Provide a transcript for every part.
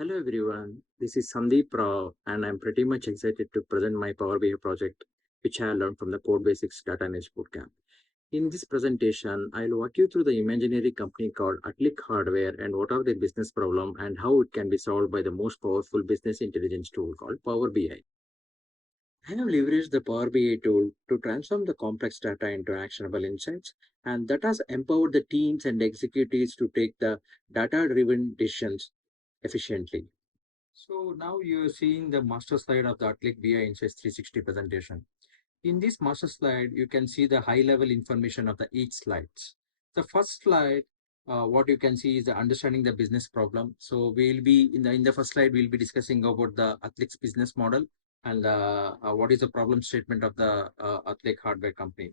Hello everyone, this is Sandeep Rao and I'm pretty much excited to present my Power BI project which I learned from the Codebasics Data Analytics Bootcamp. In this presentation, I'll walk you through the imaginary company called AtliQ Hardware and what are their business problem and how it can be solved by the most powerful business intelligence tool called Power BI. I have leveraged the Power BI tool to transform the complex data into actionable insights, and that has empowered the teams and executives to take the data-driven decisions efficiently. So now you're seeing the master slide of the AtliQ BI Insights 360 presentation. In this master slide, you can see the high level information of the each slides. The first slide, what you can see is the understanding the business problem. So we'll be in the first slide, we'll be discussing about the AtliQ's business model and what is the problem statement of the AtliQ hardware company.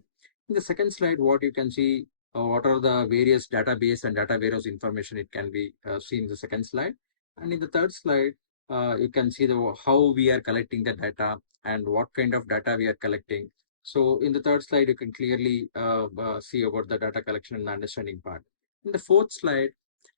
In the second slide, what you can see, what are the various database and data warehouse information it can be seen in the second slide. And in the third slide, you can see how we are collecting the data and what kind of data we are collecting. So in the third slide, you can clearly see about the data collection and the understanding part. In the fourth slide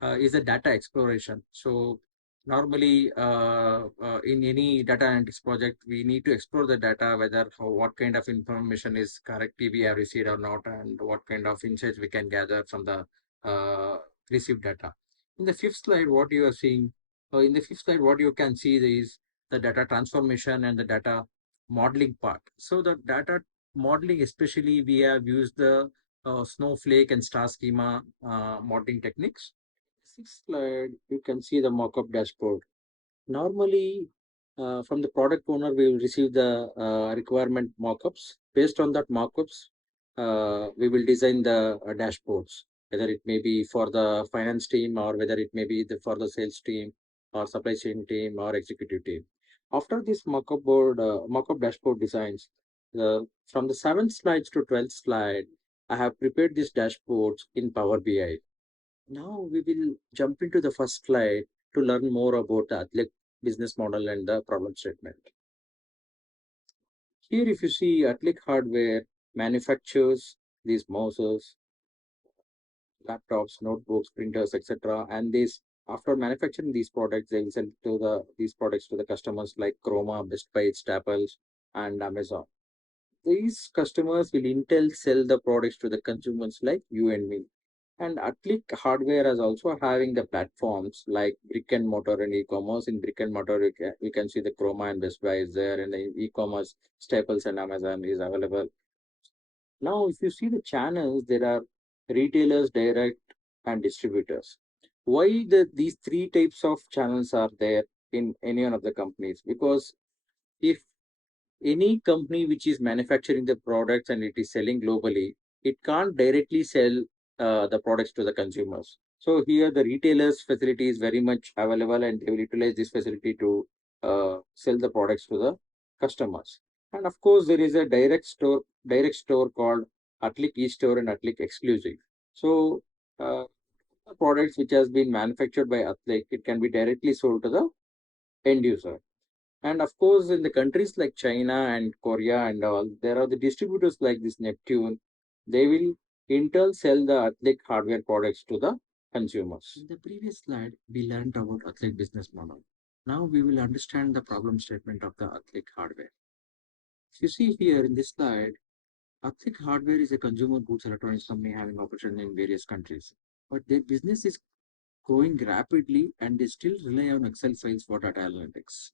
is the data exploration. So normally in any data analytics project, we need to explore the data, whether what kind of information is correctly we have received or not, and what kind of insights we can gather from the received data. In the fifth slide, what you are seeing, in the fifth slide, what you can see is the data transformation and the data modeling part. So the data modeling, especially we have used the snowflake and star schema modeling techniques. Sixth slide, you can see the mockup dashboard. Normally, from the product owner, we will receive the requirement mockups. Based on that mockups, we will design the dashboards, whether it may be for the finance team or whether it may be for the sales team or supply chain team or executive team. After this mockup dashboard designs, from the 7th slides to 12th slide, I have prepared these dashboards in Power BI. Now we will jump into the first slide to learn more about the AtliQ business model and the problem statement. Here, if you see AtliQ Hardware manufactures these mouses, laptops, notebooks, printers, etc. And these, after manufacturing these products, they will sell these products to the customers like Chroma, Best Buy, Staples, and Amazon. These customers will Intel sell the products to the consumers like you and me. And AtliQ Hardware is also having the platforms like brick and mortar and e-commerce. In brick and mortar, you can see the Chroma and Best Buy is there, and the e-commerce Staples and Amazon is available. Now, if you see the channels, there are retailers, direct, and distributors. Why these three types of channels are there in any one of the companies? Because if any company which is manufacturing the products and it is selling globally, it can't directly sell the products to the consumers. So here the retailers facility is very much available and they will utilize this facility to sell the products to the customers. And of course, there is a direct store called AtliQ e-store and AtliQ exclusive. So the products which has been manufactured by AtliQ, it can be directly sold to the end user. And of course, in the countries like China and Korea and all, there are the distributors like this Neptune. They will in turn sell the AtliQ hardware products to the consumers. In the previous slide, we learned about AtliQ business model. Now we will understand the problem statement of the AtliQ hardware. If you see here in this slide, AtliQ Hardware is a consumer goods electronics company having operations in various countries. But their business is growing rapidly and they still rely on Excel files for data analytics.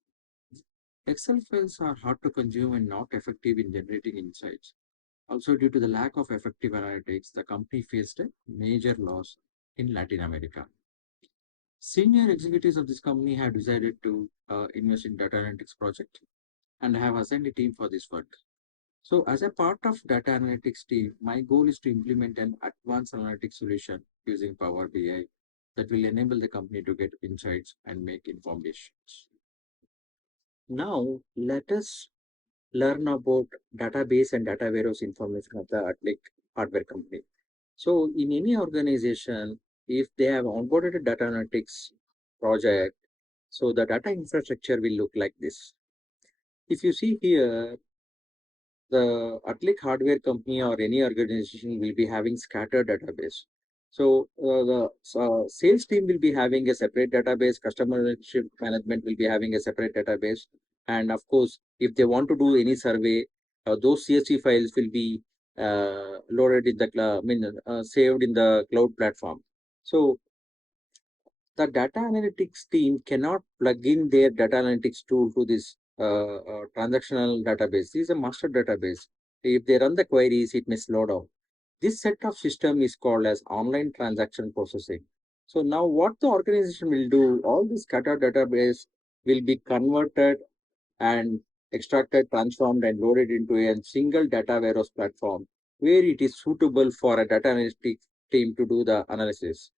Excel files are hard to consume and not effective in generating insights. Also, due to the lack of effective analytics, the company faced a major loss in Latin America. Senior executives of this company have decided to invest in data analytics project and have assigned a team for this work. So as a part of data analytics team, my goal is to implement an advanced analytics solution using Power BI that will enable the company to get insights and make informed decisions. Now, let us learn about database and data warehouse information of the AtliQ hardware company. So in any organization, if they have onboarded a data analytics project, so the data infrastructure will look like this. If you see here, the AtliQ hardware company or any organization will be having scattered database. So the sales team will be having a separate database, customer relationship management will be having a separate database. And of course, if they want to do any survey, those CSV files will be loaded in the cloud, saved in the cloud platform. So the data analytics team cannot plug in their data analytics tool to this transactional database. This is a master database. If they run the queries, it may slow down. This set of system is called as online transaction processing. So now what the organization will do, all this scattered database will be converted and extracted, transformed, and loaded into a single data warehouse platform where it is suitable for a data analytics team to do the analysis.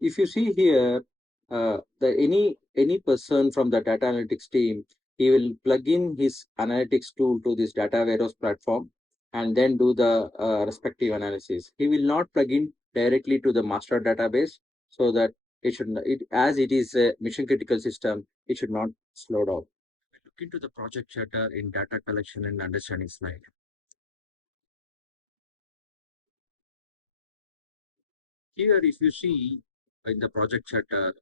If you see here, the any person from the data analytics team, he will plug in his analytics tool to this data warehouse platform and then do the respective analysis. He will not plug in directly to the master database, so that it should it as it is a mission critical system, it should not slow down. Look into the project chatter in data collection and understanding slide. Here, if you see in the project chatter,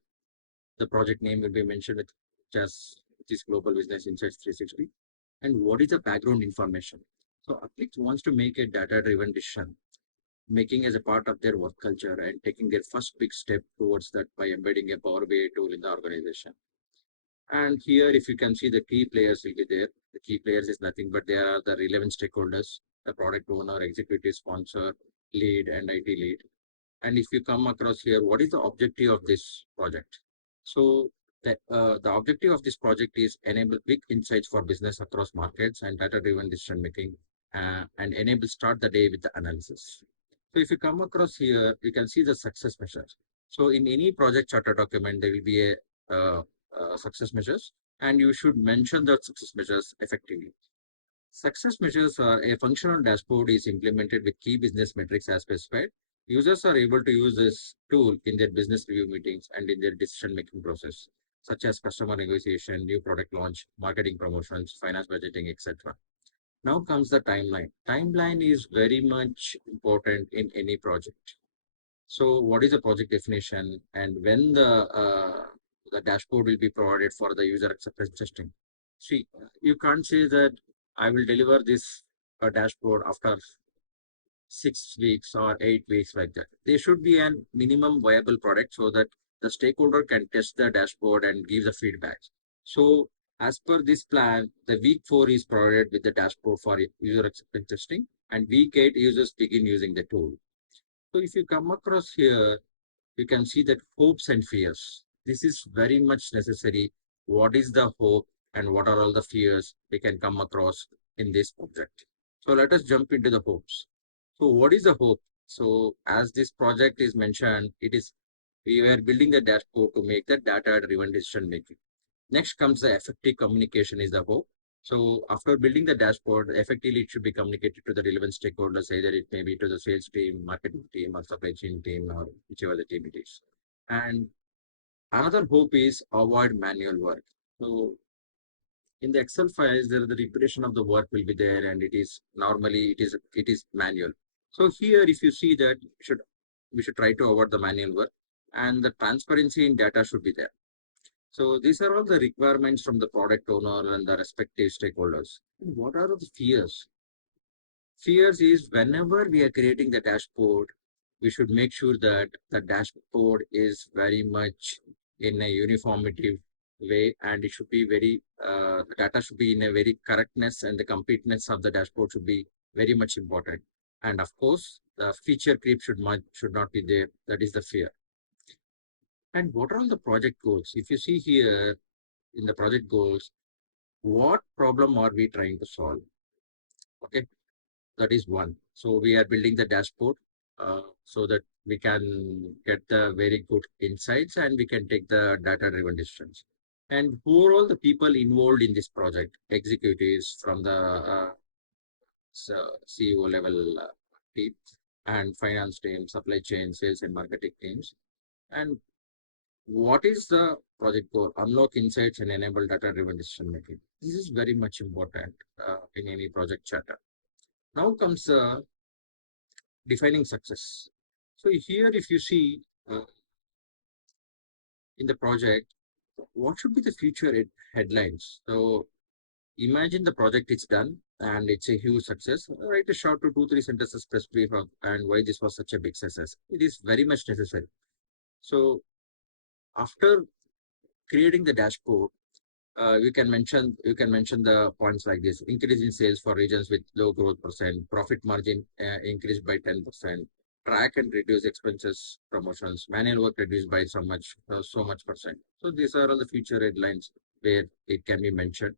the project name will be mentioned with just this Global Business Insights 360. And what is the background information? So AtliQ wants to make a data-driven decision, making as a part of their work culture and taking their first big step towards that by embedding a Power BI tool in the organization. And here, if you can see, the key players will be there. The key players is nothing but they are the relevant stakeholders, the product owner, executive sponsor, lead, and IT lead. And if you come across here, what is the objective of this project? So the objective of this project is enable quick insights for business across markets and data-driven decision making, and enable start the day with the analysis. So if you come across here, you can see the success measures. So in any project charter document, there will be a success measures, and you should mention the success measures effectively. Success measures are a functional dashboard is implemented with key business metrics as specified. Users are able to use this tool in their business review meetings and in their decision-making process, such as customer negotiation, new product launch, marketing promotions, finance budgeting, etc. Now comes the timeline. Timeline is very much important in any project. So what is the project definition and when the dashboard will be provided for the user acceptance testing? See, you can't say that I will deliver this dashboard after 6 weeks or 8 weeks like that. There should be a minimum viable product so that the stakeholder can test the dashboard and give the feedback. So as per this plan, the week 4 is provided with the dashboard for user acceptance testing, and week 8 users begin using the tool. So if you come across here, you can see that hopes and fears. This is very much necessary. What is the hope and what are all the fears we can come across in this project? So let us jump into the hopes. So what is the hope? So as this project is mentioned, it is we were building the dashboard to make the data-driven decision making. Next comes the effective communication is the hope. So after building the dashboard, effectively it should be communicated to the relevant stakeholders, either it may be to the sales team, marketing team, or supply chain team, or whichever the team it is. And another hope is avoid manual work. So in the Excel files, there the repetition of the work will be there, and it is normally it is manual. So here, if you see that, we should try to avoid the manual work, and the transparency in data should be there. So these are all the requirements from the product owner and the respective stakeholders. What are the fears? Fears is whenever we are creating the dashboard, we should make sure that the dashboard is very much in a uniformity way, and it should be very the data should be in a very correctness, and the completeness of the dashboard should be very much important. And of course, the feature creep should not be there. That is the fear. And what are all the project goals? If you see here in the project goals, what problem are we trying to solve? Okay, that is one. So we are building the dashboard so that we can get the very good insights and we can take the data driven decisions. And who are all the people involved in this project? Executives from the CEO level team and finance team, supply chain, sales and marketing teams. And what is the project goal? Unlock insights and enable data-driven decision making. This is very much important in any project charter. Now comes defining success. So here, if you see in the project, what should be the future headlines? So imagine the project is done and it's a huge success. Write a short to two, three sentences press brief and why this was such a big success. It is very much necessary. So after creating the dashboard, you can mention the points like this: increase in sales for regions with low growth percent, profit margin increased by 10%, track and reduce expenses, promotions, manual work reduced by so much percent. So these are all the future headlines where it can be mentioned.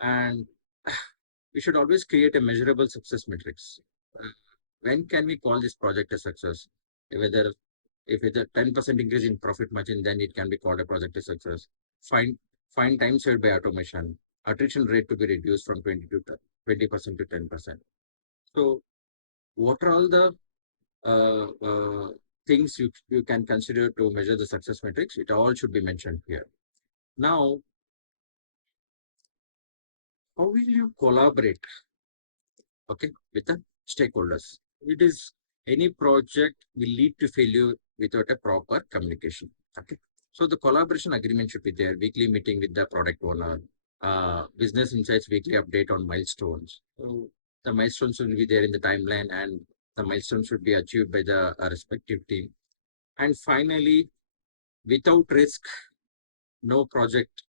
And we should always create a measurable success metrics. Uh, when can we call this project a success? Whether if it's a 10% increase in profit margin, then it can be called a project a success. Find find time saved by automation. Attrition rate to be reduced from 20% to 10%. So what are all the things you can consider to measure the success metrics? It all should be mentioned here. Now, how will you collaborate, okay, with the stakeholders? It is any project will lead to failure without a proper communication. Okay. So the collaboration agreement should be there, weekly meeting with the product owner, business insights weekly update on milestones. So the milestones will be there in the timeline and the milestones should be achieved by the respective team. And finally, without risk, no project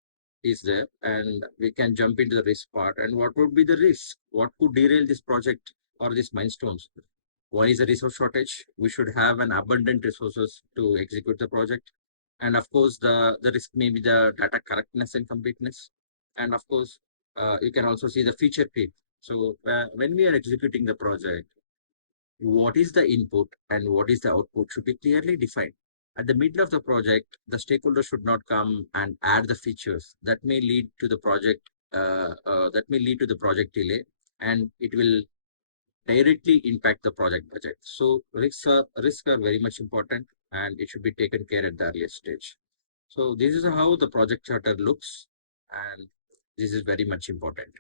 is there, and we can jump into the risk part. And what would be the risk? What could derail this project or these milestones? One is a resource shortage. We should have an abundant resources to execute the project. And of course, the risk may be the data correctness and completeness. And of course, you can also see the feature creep. So when we are executing the project, what is the input and what is the output should be clearly defined. At the middle of the project, the stakeholder should not come and add the features that may lead to the project delay, and it will directly impact the project budget. So risks are very much important, and it should be taken care at the earliest stage. So this is how the project charter looks, and this is very much important.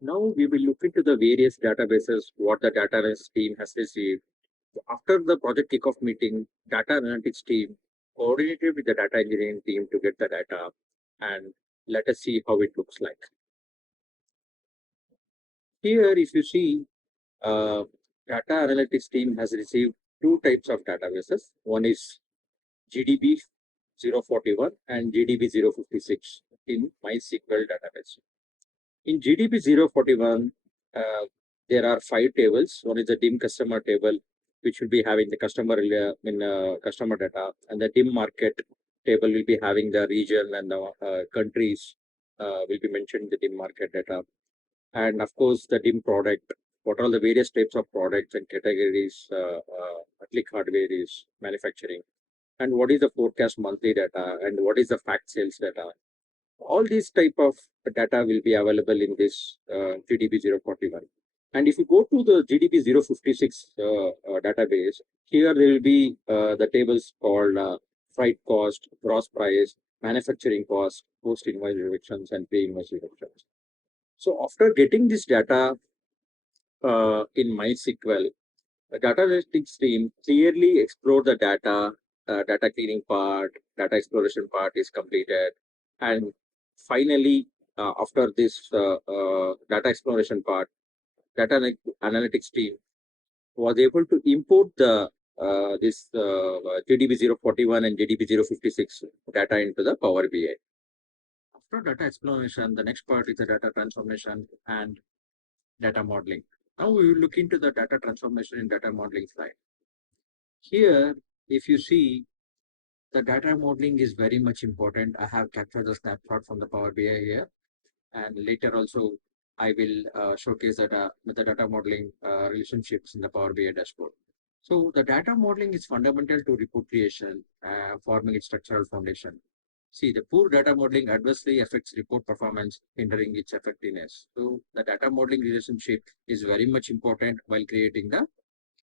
Now we will look into the various databases, what the data analysis team has received. After the project kickoff meeting, data analytics team coordinated with the data engineering team to get the data, and let us see how it looks like. Here, if you see, uh, data analytics team has received two types of databases. One is GDB 041 and GDB 056 in MySQL database. In GDB 041, there are 5 tables. One is the DIM customer table, which will be having the customer data, and the DIM market table will be having the region and the countries will be mentioned in the DIM market data. And of course, the DIM product, what are the various types of products and categories AtliQ Hardware is manufacturing, and what is the forecast monthly data, and what is the fact sales data. All these type of data will be available in this GDB 041. And if you go to the GDB 056 database, here there will be the tables called freight cost, gross price, manufacturing cost, post invoice reductions, and pre invoice reductions. So after getting this data in MySQL, the data analytics team clearly explored the data, data cleaning part, data exploration part is completed. And finally, after this data exploration part, analytics team was able to import the this GDB 041 and GDB 056 data into the Power BI. After data exploration, the next part is the data transformation and data modeling. Now we will look into the data transformation and data modeling slide. Here, if you see, the data modeling is very much important. I have captured the snapshot from the Power BI here, and later also I will showcase the data modeling relationships in the Power BI dashboard. So the data modeling is fundamental to report creation, forming its structural foundation. See, the poor data modeling adversely affects report performance, hindering its effectiveness. So the data modeling relationship is very much important while creating the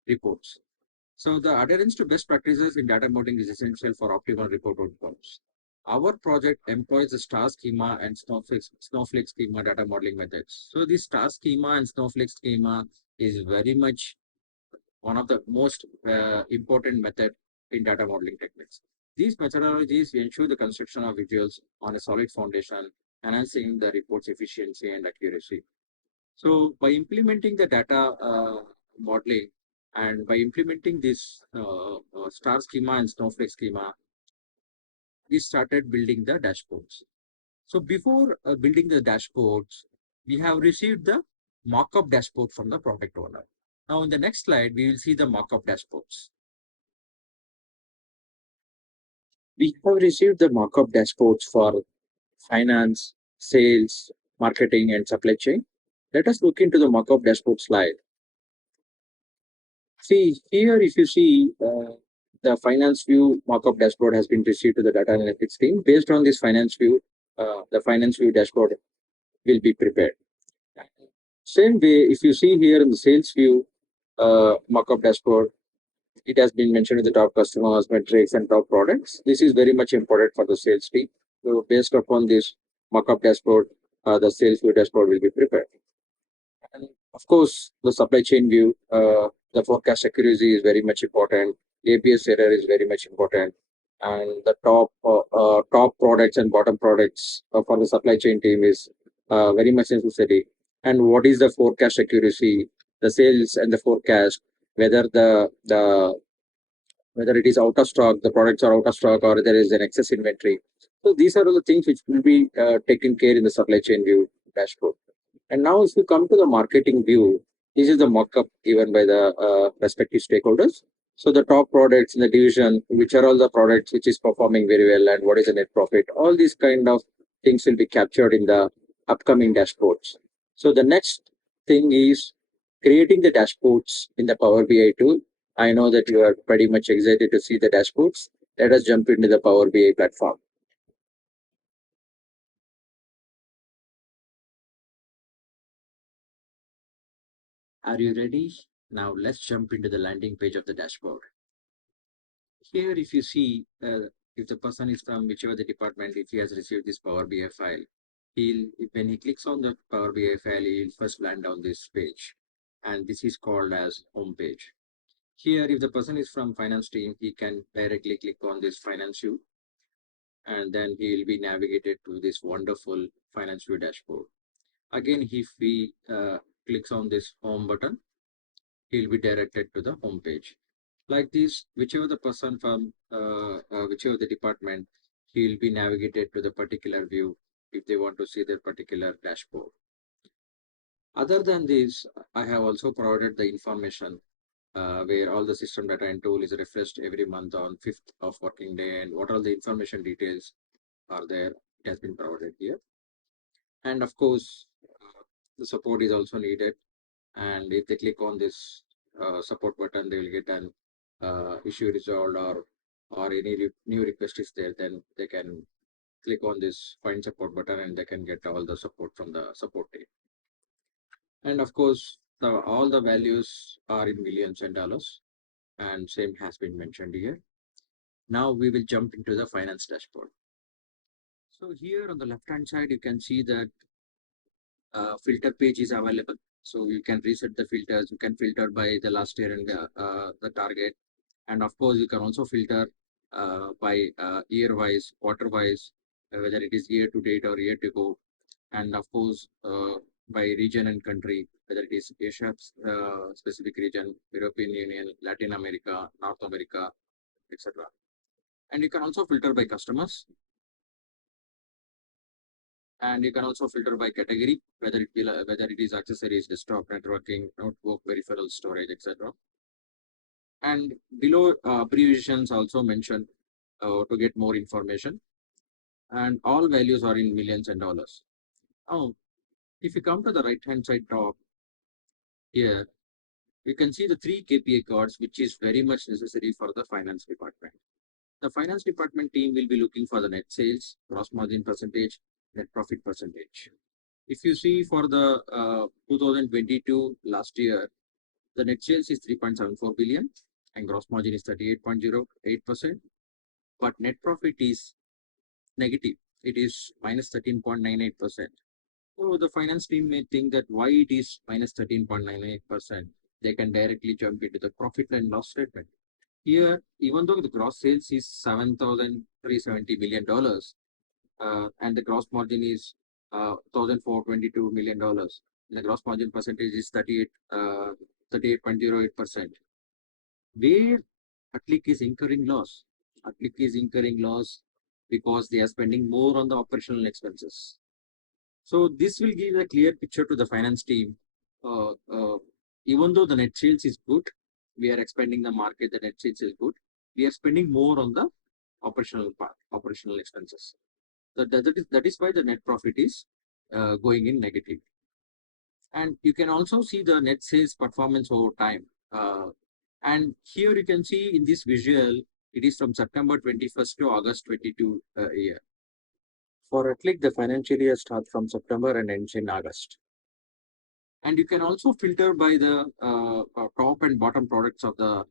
reports. So the adherence to best practices in data modeling is essential for optimal report outcomes. Our project employs the star schema and snowflake schema data modeling methods. So this star schema and snowflake schema is very much one of the most important method in data modeling techniques. These methodologies ensure the construction of visuals on a solid foundation, enhancing the report's efficiency and accuracy. So by implementing the data modeling and by implementing this star schema and snowflake schema, we started building the dashboards. So before building the dashboards, we have received the mock-up dashboard from the product owner. Now in the next slide, we will see the mock-up dashboards. We have received the mock-up dashboards for finance, sales, marketing, and supply chain. Let us look into the mock-up dashboard slide. See here, if you see the finance view mock-up dashboard has been received to the data analytics team. Based on this finance view, the finance view dashboard will be prepared. Same way, if you see here in the sales view mock-up dashboard, it has been mentioned in the top customers, metrics, and top products. This is very much important for the sales team. So based upon this mock-up dashboard, the sales view dashboard will be prepared. And of course, the supply chain view, the forecast accuracy is very much important. ABS error is very much important. And the top products and bottom products for the supply chain team is very much necessary. And what is the forecast accuracy, the sales and the forecast, whether whether it is out of stock, the products are out of stock, or there is an excess inventory. So these are all the things which will be taken care in the supply chain view dashboard. And now if you come to the marketing view, this is the mock-up given by the respective stakeholders. So the top products in the division, which are all the products which is performing very well and what is the net profit, all these kind of things will be captured in the upcoming dashboards. So the next thing is creating the dashboards in the Power BI tool. I know that you are pretty much excited to see the dashboards. Let us jump into the Power BI platform. Are you ready? Now let's jump into the landing page of the dashboard. Here, if you see, if the person is from whichever the department, if he has received this Power BI file, when he clicks on the Power BI file, he'll first land on this page. And this is called as home page. Here, if the person is from finance team, he can directly click on this finance view, and then he will be navigated to this wonderful finance view dashboard. Again, if he clicks on this home button, he'll be directed to the home page. Like this, whichever the person from whichever the department, he'll be navigated to the particular view if they want to see their particular dashboard. Other than this, I have also provided the information where all the system data and tool is refreshed every month on 5th of working day, and what all the information details are there. It has been provided here. And of course, the support is also needed. And if they click on this support button, they will get an issue resolved, or any new request is there, then they can click on this find support button and they can get all the support from the support team. And of course, all the values are in millions and dollars, and same has been mentioned here. Now we will jump into the finance dashboard. So here on the left hand side, you can see that filter page is available. So you can reset the filters. You can filter by the last year and the target. And of course, you can also filter by year wise, quarter wise, whether it is year to date or year to go. And of course, by region and country, whether it is Asia specific region, European Union, Latin America, North America, etc. And you can also filter by customers. And you can also filter by category, whether it is accessories, desktop, networking, notebook, peripheral storage, etc. And below abbreviations also mentioned to get more information. And all values are in millions and dollars. Now, if you come to the right hand side top here, you can see the 3 KPI cards, which is very much necessary for the finance department. The finance department team will be looking for the net sales, gross margin percentage, net profit percentage. If you see for the 2022 last year, the net sales is 3.74 billion and gross margin is 38.08%, but net profit is negative. It is minus 13.98%. So the finance team may think that why it is minus 13.98%. they can directly jump into the profit and loss statement. Here, even though the gross sales is $7,370 million, and the gross margin is $1,422 million, and the gross margin percentage is 38.08%. Where AtliQ is incurring loss? AtliQ is incurring loss because they are spending more on the operational expenses. So this will give a clear picture to the finance team. Uh, uh, Even though the net sales is good, we are expanding the market, the net sales is good. We are spending more on the operational part, operational expenses. That is why the net profit is going in negative. And you can also see the net sales performance over time. And here you can see in this visual, it is from September 21st to August 22 year. For AtliQ, the financial year starts from September and ends in August. And you can also filter by the top and bottom products of the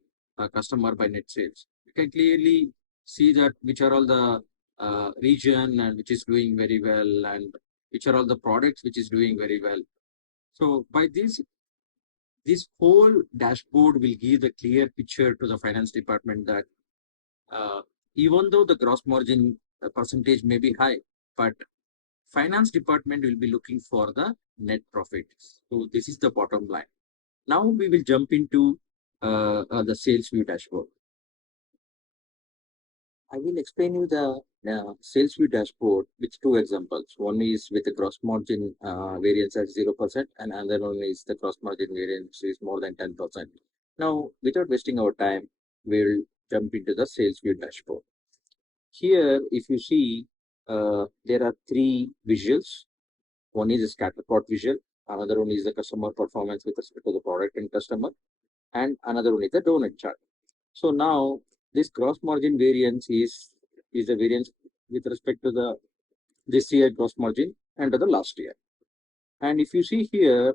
customer by net sales. You can clearly see that which are all the region and which is doing very well, and which are all the products which is doing very well. So by this whole dashboard will give the clear picture to the finance department that uh, even though the gross margin percentage may be high, but finance department will be looking for the net profit. So this is the bottom line. Now we will jump into the sales view dashboard. I will explain you the sales view dashboard with two examples. One is with the gross margin variance at 0%, and another one is the gross margin variance is more than 10%. Now, without wasting our time, we'll jump into the sales view dashboard. Here, if you see, there are three visuals. One is a scatter plot visual, another one is the customer performance with respect to the product and customer, and another one is the donut chart. So now this gross margin variance is the variance with respect to the this year gross margin and to the last year. And if you see here,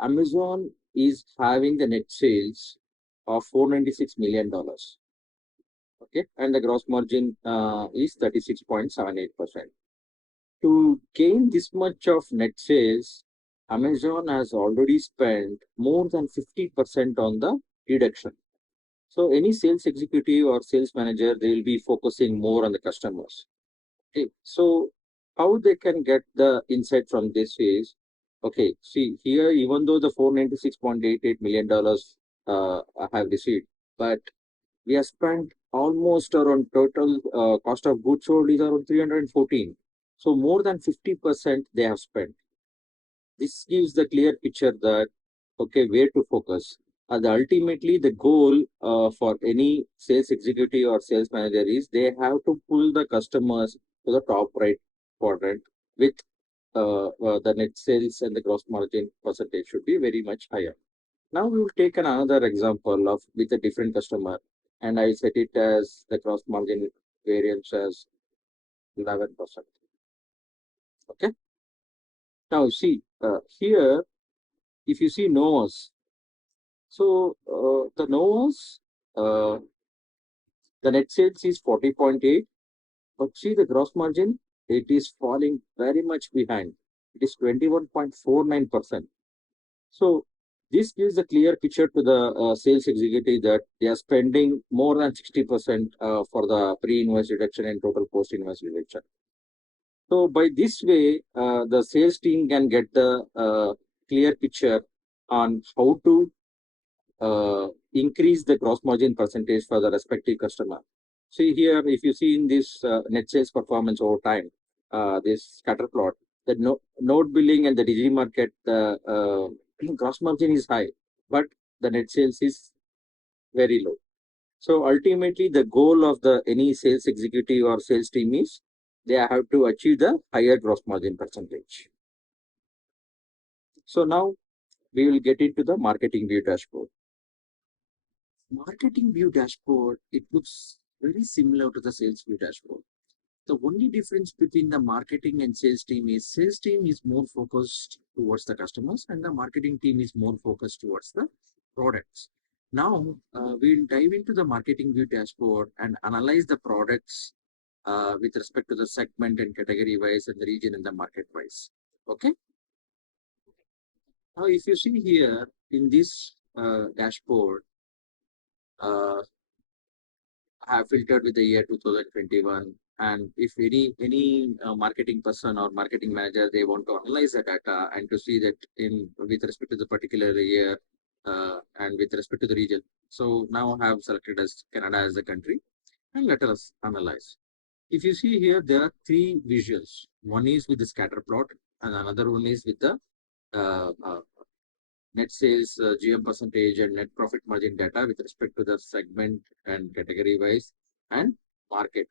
Amazon is having the net sales of $496 million. Okay, and the gross margin is 36.78%. To gain this much of net sales, Amazon has already spent more than 50% on the reduction. So any sales executive or sales manager, they will be focusing more on the customers. Okay, so how they can get the insight from this is, okay, see here, even though the $496.88 million I have received, but we have spent almost around total cost of goods sold is around 314. So more than 50% they have spent. This gives the clear picture that, okay, where to focus. And ultimately, the goal for any sales executive or sales manager is they have to pull the customers to the top right quadrant with the net sales and the gross margin percentage should be very much higher. Now we will take another example of with a different customer, and I set it as the gross margin variance as 11%. Okay. Now see here, if you see NOAS, so the NOAS, the net sales is 40.8, but see the gross margin, it is falling very much behind. It is 21.49%. So this gives a clear picture to the sales executive that they are spending more than 60% for the pre-invoice reduction and total post-invoice reduction. So by this way, the sales team can get the clear picture on how to increase the gross margin percentage for the respective customer. See here, if you see in this net sales performance over time, this scatter plot, the node billing and the digital market, the gross margin is high, but the net sales is very low. So ultimately, the goal of the any sales executive or sales team is they have to achieve the higher gross margin percentage. So now we will get into the marketing view dashboard. Marketing view dashboard, it looks very similar to the sales view dashboard. The only difference between the marketing and sales team is more focused towards the customers, and the marketing team is more focused towards the products. Now we'll dive into the marketing view dashboard and analyze the products with respect to the segment and category wise and the region and the market wise. Okay. Now if you see here in this dashboard have filtered with the year 2021. And if any marketing person or marketing manager, they want to analyze the data and to see that in with respect to the particular year and with respect to the region. So now I have selected as Canada as the country, and let us analyze. If you see here, there are three visuals. One is with the scatter plot, and another one is with the uh, uh, net sales, GM percentage, and net profit margin data with respect to the segment and category wise and market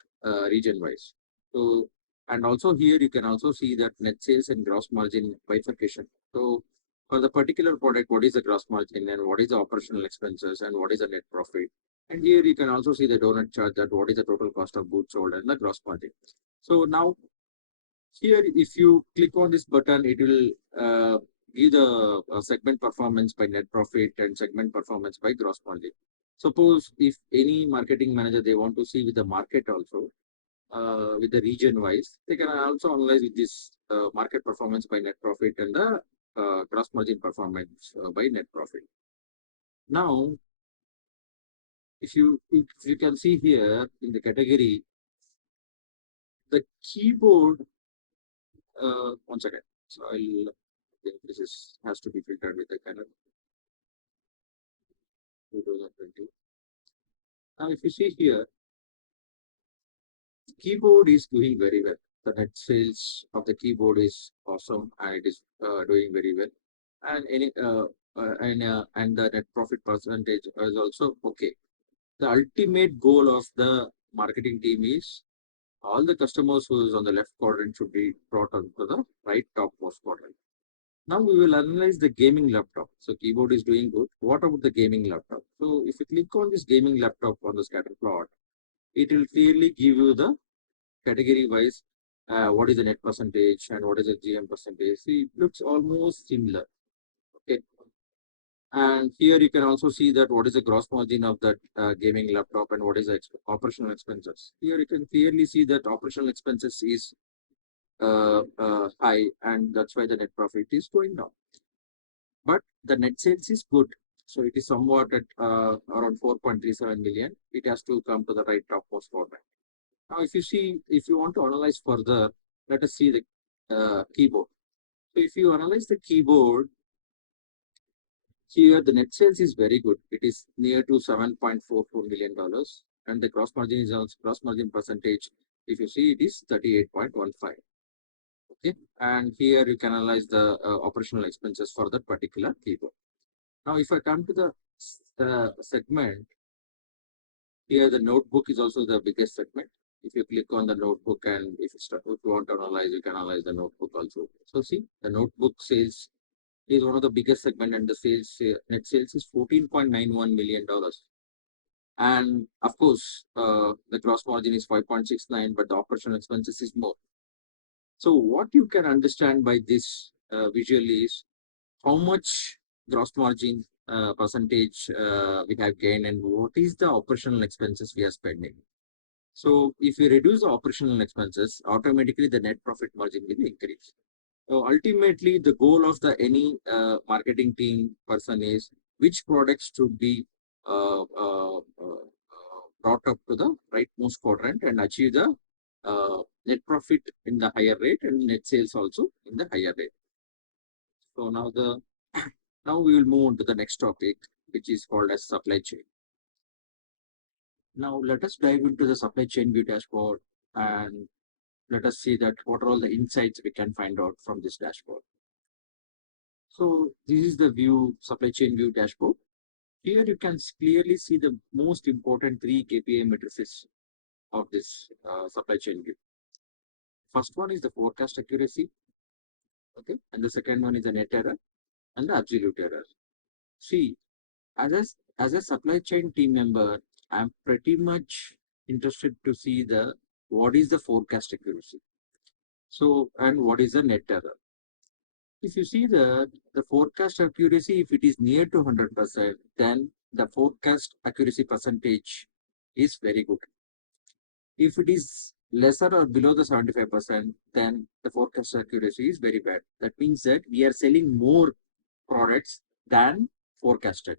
region wise. So, and also here you can also see that net sales and gross margin bifurcation. So, for the particular product, what is the gross margin and what is the operational expenses and what is the net profit. And here you can also see the donut chart that what is the total cost of goods sold and the gross margin. So now here, if you click on this button, it will give the segment performance by net profit and segment performance by gross margin. Suppose if any marketing manager, they want to see with the market also, with the region wise, they can also analyze with this market performance by net profit and the gross margin performance by net profit. Now, if you can see here in the category, the keyboard, one second. So I'll this is has to be filtered with the Canon 2020. Now, if you see here, keyboard is doing very well. The net sales of the keyboard is awesome, and it is doing very well. And and the net profit percentage is also okay. The ultimate goal of the marketing team is all the customers who is on the left quadrant should be brought onto the right topmost quadrant. Now we will analyze the gaming laptop. So keyboard is doing good. What about the gaming laptop? So if you click on this gaming laptop on the scatter plot, it will clearly give you the category wise what is the net percentage and what is the GM percentage. See, it looks almost similar. Okay. And here you can also see that what is the gross margin of that gaming laptop and what is the operational expenses. Here you can clearly see that operational expenses is high, and that's why the net profit is going down. But the net sales is good. So it is somewhat at around 4.37 million. It has to come to the right topmost format. Now, if you see, if you want to analyze further, let us see the keyboard. So if you analyze the keyboard, here the net sales is very good. It is near to $7.44 million. And the gross margin is also gross margin percentage. If you see, it is 38.15. Okay. And here you can analyze the operational expenses for that particular keyboard. Now, if I come to the segment, here the notebook is also the biggest segment. If you click on the notebook and if you want to analyze, you can analyze the notebook also. So see, the notebook sales is one of the biggest segment, and the sales net sales is $14.91 million. And of course, the gross margin is 5.69, but the operational expenses is more. So what you can understand by this visually is how much gross margin percentage we have gained and what is the operational expenses we are spending. So if you reduce the operational expenses, automatically the net profit margin will increase. So ultimately, the goal of the any marketing team person is which products should be brought up to the rightmost quadrant and achieve the net profit in the higher rate and net sales also in the higher rate. So now we will move on to the next topic, which is called as supply chain. Now let us dive into the supply chain view dashboard and let us see that what are all the insights we can find out from this dashboard. So this is the view supply chain view dashboard. Here you can clearly see the most important three KPI matrices of this supply chain view. First one is the forecast accuracy, okay, and the second one is the net error and the absolute error. See, as a supply chain team member, I'm pretty much interested to see the what is the forecast accuracy. So, and what is the net error? If you see the forecast accuracy, if it is near to 100%, then the forecast accuracy percentage is very good. If it is lesser or below the 75%, then the forecast accuracy is very bad. That means that we are selling more products than forecasted.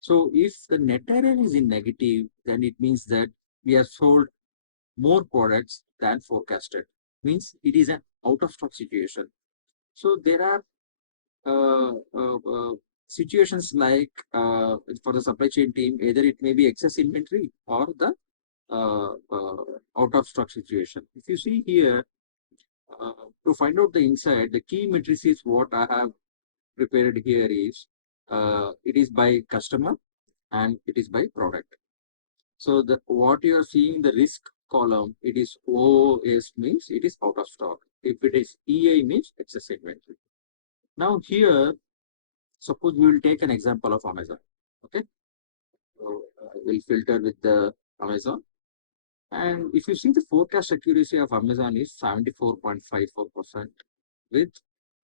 So if the net error is in negative, then it means that we have sold more products than forecasted. Means it is an out of stock situation. So there are uh, uh, uh, situations like for the supply chain team, either it may be excess inventory or the out of stock situation. If you see here, to find out the insight, the key matrices what I have prepared here is it is by customer and it is by product. So the what you are seeing the risk column, it is OS means it is out of stock. If it is EI means excess inventory. Now here, suppose we will take an example of Amazon. Okay, so we'll filter with the Amazon. And if you see the forecast accuracy of Amazon is 74.54% with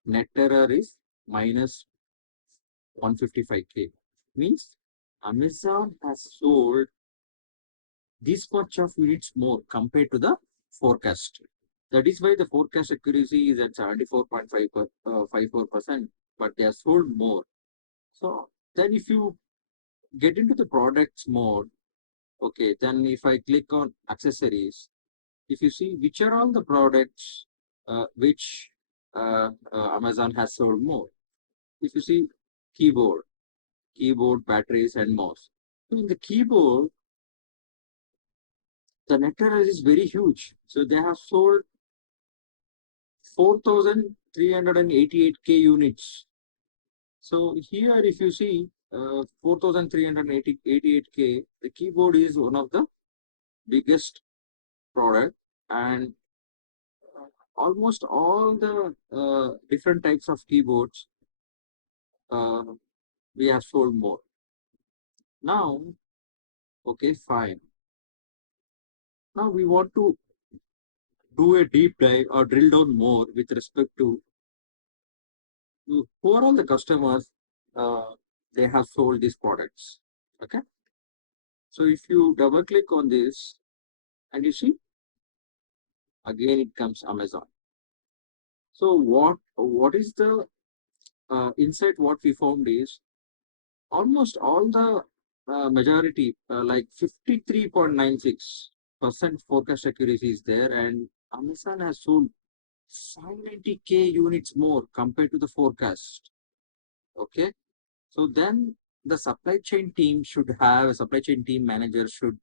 net error is minus 155K. Means Amazon has sold this much of units more compared to the forecast. That is why the forecast accuracy is at 74.54%, but they are sold more. So then if you get into the products mode, okay, then if I click on accessories, if you see which are all the products which Amazon has sold more. If you see keyboard, batteries, and mouse. So in the keyboard, the net error is very huge. So they have sold 4,388K units. So here, if you see 4,388K, the keyboard is one of the biggest product, and almost all the different types of keyboards uh, we have sold more. Now, okay, fine. Now we want to do a deep dive or drill down more with respect to who are all the customers they have sold these products. Okay, so if you double click on this and you see again it comes Amazon. So what is the insight what we found is almost all the majority like 53.96% forecast accuracy is there, and Amazon has sold 590K units more compared to the forecast. Okay, so then the supply chain team should have a supply chain team manager should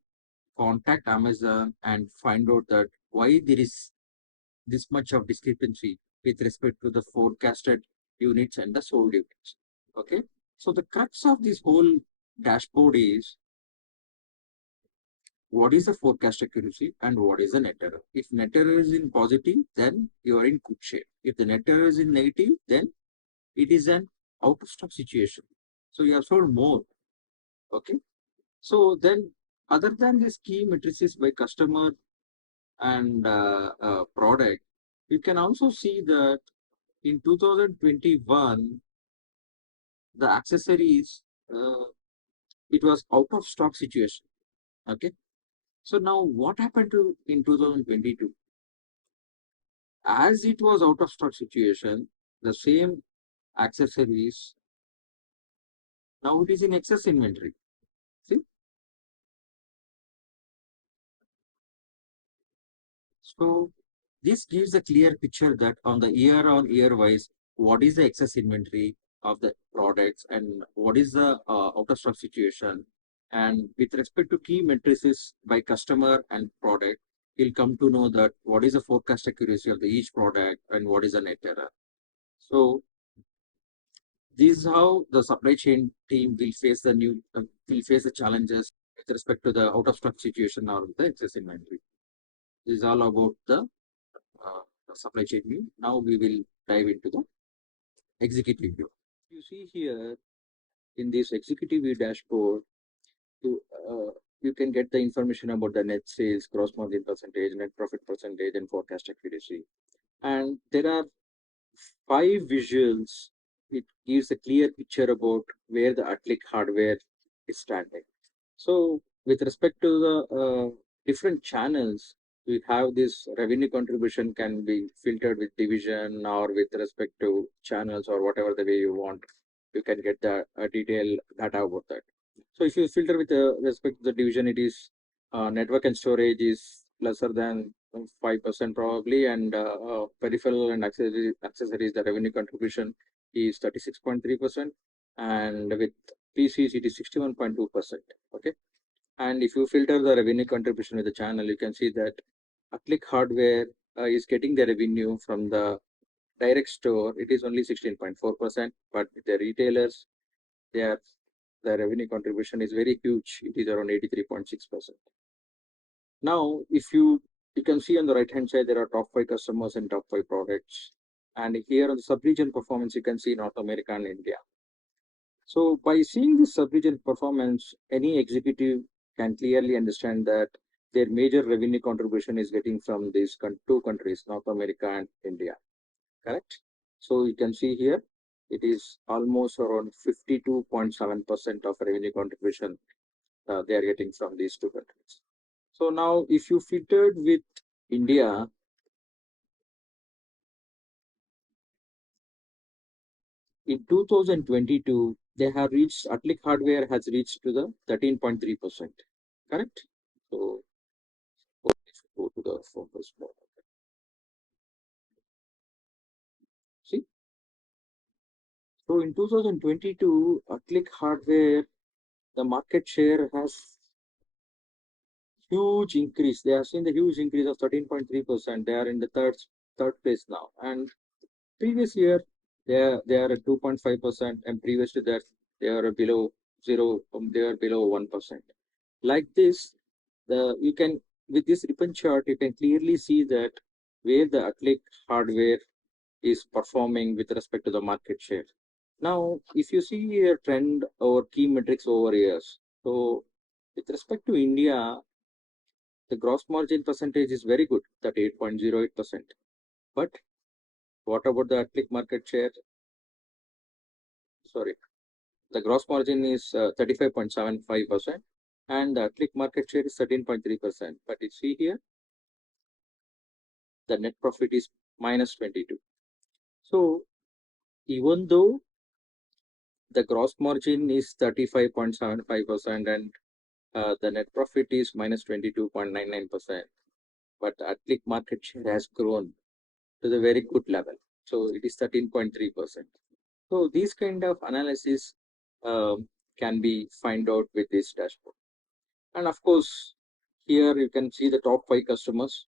contact Amazon and find out that why there is this much of discrepancy with respect to the forecasted units and the sold units. Okay, so the crux of this whole dashboard is what is the forecast accuracy and what is the net error. If net error is in positive, then you are in good shape. If the net error is in negative, then it is an out of stock situation. So you have sold more. Okay. So then, other than these key matrices by customer and product, you can also see that in 2021, the accessories, it was out of stock situation. Okay. So now what happened to in 2022? As it was out of stock situation, the same accessories, now it is in excess inventory. See? So this gives a clear picture that on the year on year wise, what is the excess inventory of the products and what is the out of stock situation. And with respect to key matrices by customer and product, you'll come to know that what is the forecast accuracy of the each product and what is the net error. So this is how the supply chain team will face the challenges with respect to the out of stock situation or the excess inventory. This is all about the supply chain view. Now we will dive into the executive view. You see here in this executive view dashboard, you, uh, you can get the information about the net sales, gross margin percentage, net profit percentage, and forecast accuracy. And there are 5 visuals. It gives a clear picture about where the AtliQ hardware is standing. So with respect to the different channels, we have this revenue contribution can be filtered with division or with respect to channels or whatever the way you want. You can get the detailed data about that. So if you filter with respect to the division, it is network and storage is lesser than 5% probably, and peripheral and accessories, the revenue contribution is 36.3%, and with PCs it is 61.2%. Okay, and if you filter the revenue contribution with the channel, you can see that AtliQ Hardware is getting the revenue from the direct store. It is only 16.4%, but with the retailers, their the revenue contribution is very huge. It is around 83.6%. Now, if you can see on the right hand side, there are top 5 customers and top 5 products. And here on the sub-region performance, you can see North America and India. So by seeing this sub-region performance, any executive can clearly understand that their major revenue contribution is getting from these two countries, North America and India. Correct? So you can see here, it is almost around 52.7% of revenue contribution they are getting from these two countries. So now, if you filtered with India, in 2022, they have reached, AtliQ Hardware has reached to the 13.3%. Correct? So let's go to the focus mode. See, so in 2022, AtliQ Hardware, the market share has huge increase. They have seen the huge increase of 13.3%. They are in the third place now. And previous year, they are at 2.5%, and previous to that, they are below zero. They are below 1%. Like this, you can, with this ribbon chart, you can clearly see that where the AtliQ Hardware is performing with respect to the market share. Now, if you see a trend or key metrics over years, so with respect to India, the gross margin percentage is very good, that 8.08%. But what about the AtliQ market share? Sorry, the gross margin is 35.75%, and the AtliQ market share is 13.3%. But you see here, the net profit is minus 22. So even though the gross margin is 35.75% and the net profit is minus 22.99%, but AtliQ market share has grown to the very good level. So it is 13.3%. So these kind of analysis can be find out with this dashboard. And of course, here you can see the top 5 customers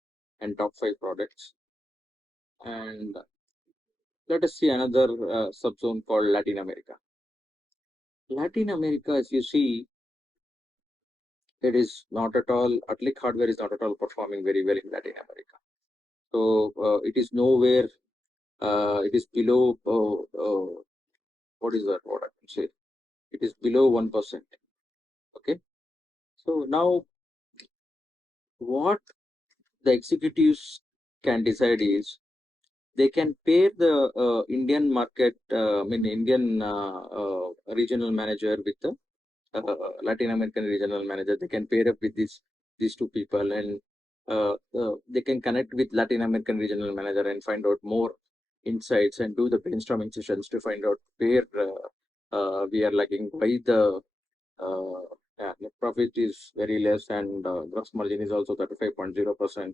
and top 5 products. And let us see another subzone called Latin America. Latin America, as you see, it is not at all, AtliQ Hardware is not at all performing very well in Latin America. So it is nowhere, it is below, what is that, what I can say? It is below 1%. Okay. So now what the executives can decide is they can pair the Indian market, Indian regional manager with the Latin American regional manager. They can pair up with these two people, and they can connect with Latin American regional manager and find out more insights and do the brainstorming sessions to find out where we are lagging, why the net profit is very less and gross margin is also 35.0%.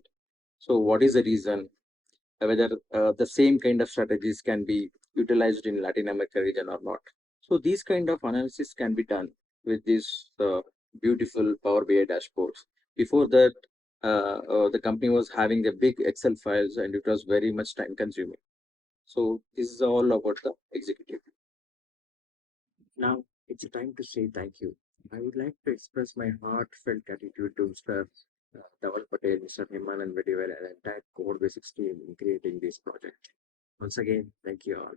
So what is the reason? Whether the same kind of strategies can be utilized in Latin America region or not. So these kind of analysis can be done with these beautiful Power BI dashboards. Before that, the company was having the big Excel files and it was very much time consuming. So this is all about the executive. Now it's time to say thank you. I would like to express my heartfelt gratitude to Mr. Dhaval Patel, Mr. Himan and Vedivel and entire Codebasics team in creating this project. Once again, thank you all.